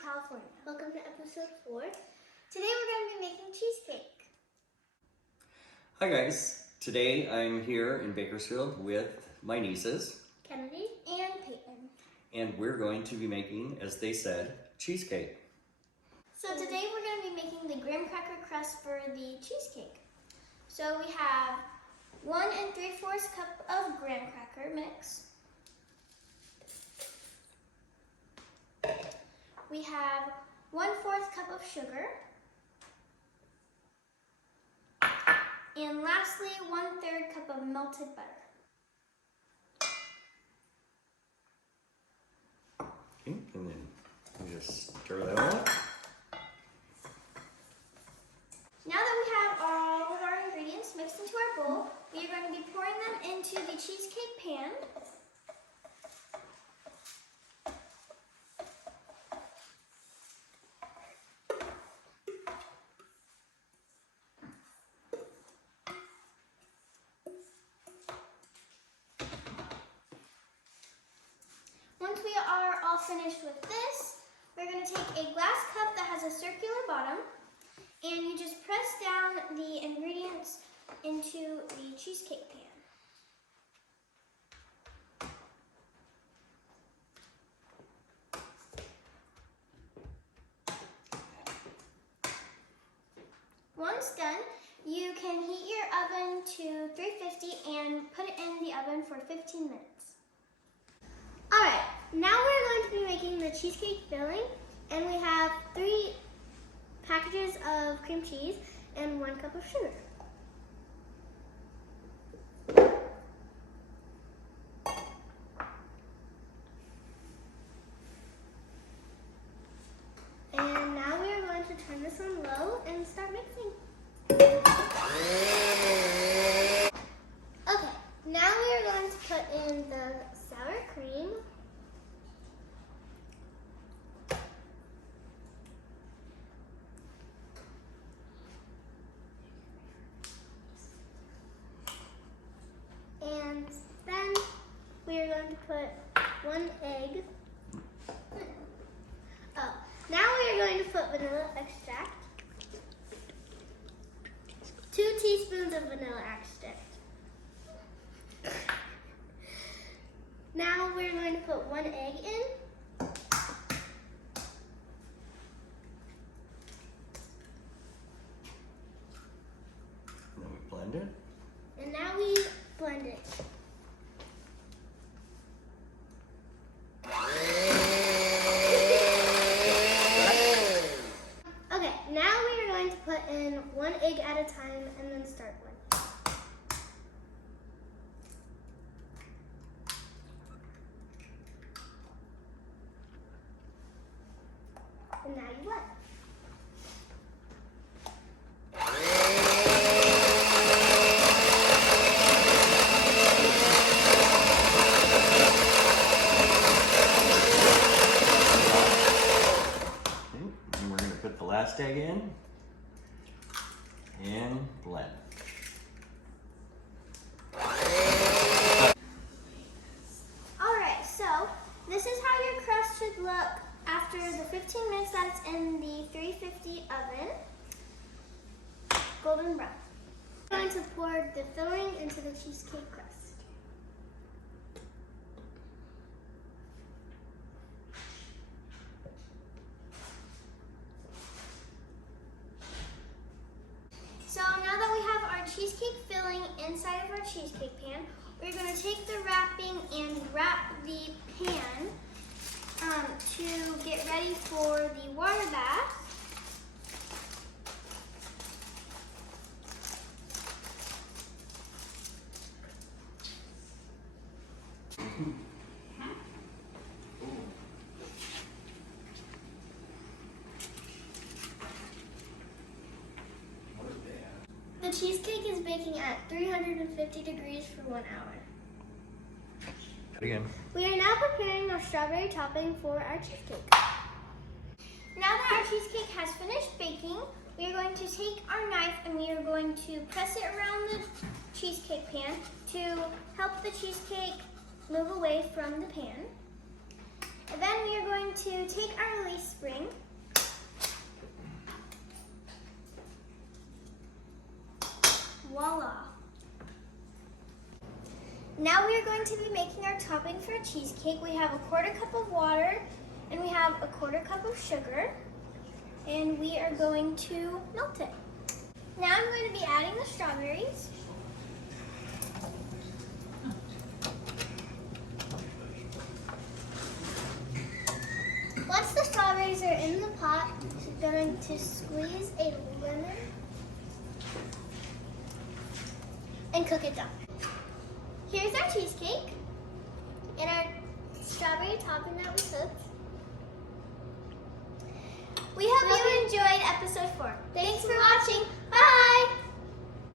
California. Welcome to episode 4. Today we're going to be making cheesecake. Hi guys, today I'm here in Bakersfield with my nieces, Kennedy and Payton. and we're going to be making, as they said, cheesecake. So today we're going to be making the graham cracker crust for the cheesecake. So we have 1 3/4 cup of graham cracker mix. We have 1/4 cup of sugar. And lastly, 1/3 cup of melted butter. Okay, and then you just stir that all up. Now that we have all of our ingredients mixed into our bowl, we are going to be pouring them into the cheesecake pan. Once we are all finished with this, we're going to take a glass cup that has a circular bottom, and you just press down the ingredients into the cheesecake pan. Once done, you can heat your oven to 350 and put it in the oven for 15 minutes. Alright, now we're going to be making the cheesecake filling, and we have 3 packages of cream cheese and 1 cup of sugar. And now we are going to turn this on low and start mixing. Okay, now we are going to put in the sour cream. And then we are going to put 1 egg. Oh, now we are going to put vanilla extract. 2 teaspoons of vanilla extract. Now we're going to put 1 egg in. And then we blend it. And now we blend it. Okay, now we are going to put in 1 egg at a time and then start blending. And now you blend. Okay, and we're going to put the last egg in and blend. Alright, so this is how your crust should look after the 15 minutes that it's in the 350 oven. Golden brown. I'm going to pour the filling into the cheesecake crust. So now that we have our cheesecake filling inside of our cheesecake pan, we're going to take the wrapping and wrap the pan to get ready for the water bath. The cheesecake is baking at 350 degrees for 1 hour. Again. We are now preparing our strawberry topping for our cheesecake. Now that our cheesecake has finished baking, we are going to take our knife and we are going to press it around the cheesecake pan to help the cheesecake move away from the pan. And then we are going to take our release spring Now we are going to be making our topping for a cheesecake. We have a 1/4 cup of water and we have a 1/4 cup of sugar, and we are going to melt it. Now I'm going to be adding the strawberries. Once the strawberries are in the pot, we're going to squeeze a lemon and cook it down. Here's our cheesecake and our strawberry topping that we cooked. We hope you enjoyed episode 4. Thanks for watching. Bye!